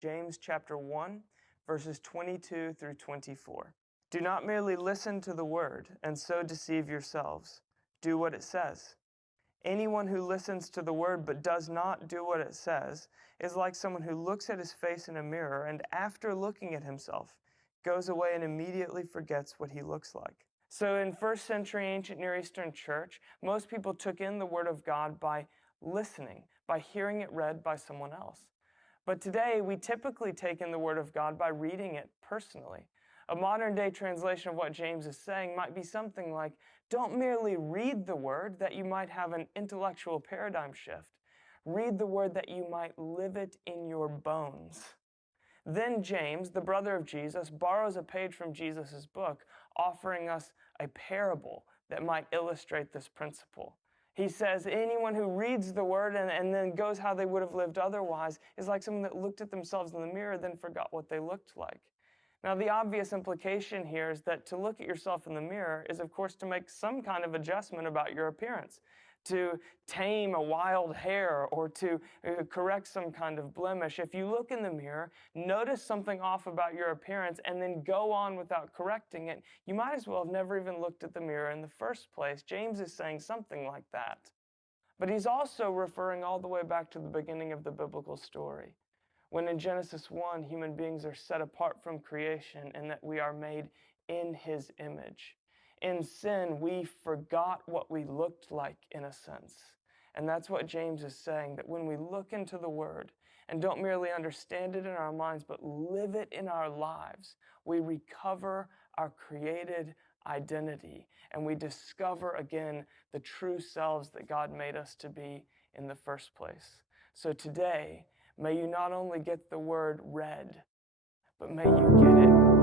James chapter 1, verses 22 through 24. Do not merely listen to the word and so deceive yourselves. Do what it says. Anyone who listens to the word but does not do what it says is like someone who looks at his face in a mirror and after looking at himself goes away and immediately forgets what he looks like. So in first century ancient Near Eastern church, most people took in the word of God by listening, by hearing it read by someone else. But today, we typically take in the Word of God by reading it personally. A modern day translation of what James is saying might be something like, don't merely read the Word that you might have an intellectual paradigm shift. Read the Word that you might live it in your bones. Then James, the brother of Jesus, borrows a page from Jesus' book, offering us a parable that might illustrate this principle. He says anyone who reads the word and then goes how they would have lived otherwise is like someone that looked at themselves in the mirror then forgot what they looked like. Now, the obvious implication here is that to look at yourself in the mirror is, of course, to make some kind of adjustment about your appearance, to tame a wild hair or to correct some kind of blemish. If you look in the mirror, notice something off about your appearance, and then go on without correcting it, you might as well have never even looked at the mirror in the first place. James is saying something like that. But he's also referring all the way back to the beginning of the biblical story, when in Genesis 1, human beings are set apart from creation and that we are made in his image. In sin, we forgot what we looked like in a sense. And that's what James is saying, that when we look into the Word and don't merely understand it in our minds, but live it in our lives, we recover our created identity and we discover again the true selves that God made us to be in the first place. So today, may you not only get the Word read, but may you get it